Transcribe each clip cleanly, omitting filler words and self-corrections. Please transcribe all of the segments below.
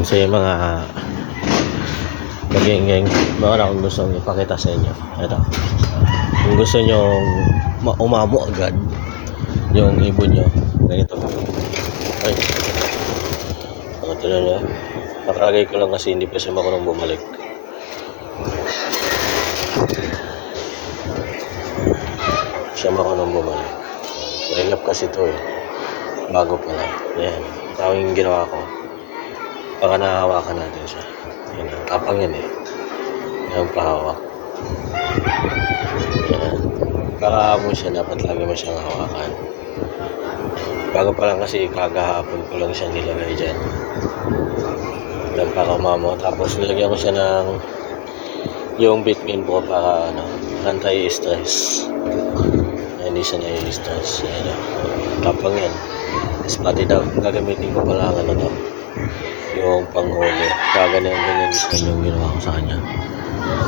Yan, so yung mga magiging meron akong gustong ipakita sa inyo. Ito, kung gusto nyo umamo agad yung ibon nyo, ganito. Ay, tinan nyo, nakalagay ko lang kasi hindi pa siya marunong bumalik. Siya marunong bumalik. Mahirap kasi ito eh, bago pa lang. Yan, tawing ginawa ko baka nahawakan natin siya. Yan, tapang yan eh. Yan pahawak. Yan. Baka mo siya, dapat lagi mo siyang hawakan. Bago pa lang kasi kagahapon ko lang siya nilagay dyan. Yan para umamo. Tapos nilagyan ko siya ng yung vitamin po para anti-stress. Hindi siya nai-stress. Yan. Tapang yan. Spotty daw. Gagamitin ko pala ang to. Yung panghuli. Ganyan yung ginawa ko sa kanya.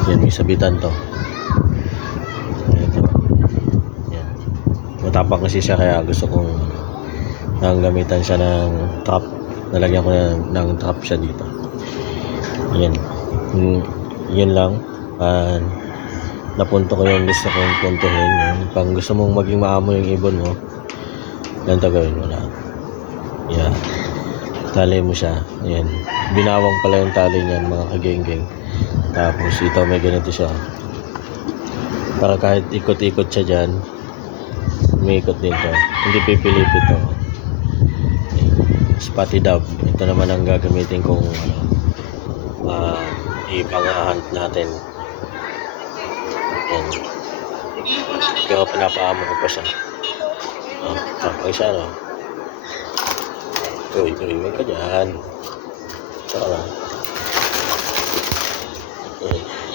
Yan, may sabitan to. Ito. Yan. Matapang kasi siya kaya gusto kong nang gamitan siya ng trap. Nalagyan ko ng trap siya dito. Yan. Yun lang. Napunto ko yung gusto kong puntuhin. Yan. Pag gusto mong maging maamo yung ibon mo, ganito gawin mo lang. Yan. Tali mo siya. Yan. Binawang pala yung tali niyan, mga kageng-geng. Tapos ito may ganito siya. Para kahit ikot-ikot siya dyan, may ikot din to. Hindi pipilip ito. Spotty dove. Ito naman ang gagamitin kong ipang-hunt natin. Yan. Pero pinapaamo ko pa siya. Tapos siya, no? Tuloy ka dyan. Saka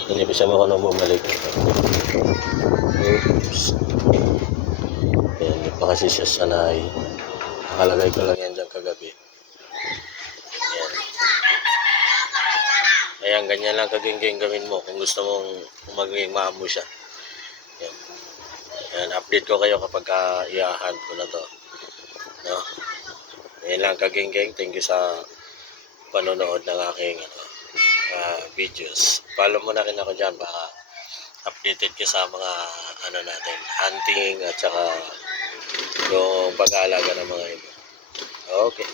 hindi pa siya marunong bumalik. Oops. Yan, hindi pa kasi siya sanay. Nakalagay ko lang yan dyan kagabi. Yan. Ayan, ganyan lang kaging gawin mo kung gusto mong maging maamo siya. Yan. Yan, update ko kayo kapag i-hunt ko na to. No? Yan lang kaging. Thank you sa panonood ng aking videos. Follow mo na rin ako dyan para updated ka sa mga natin, hunting at saka yung pag-aalaga ng mga ibon. Okay.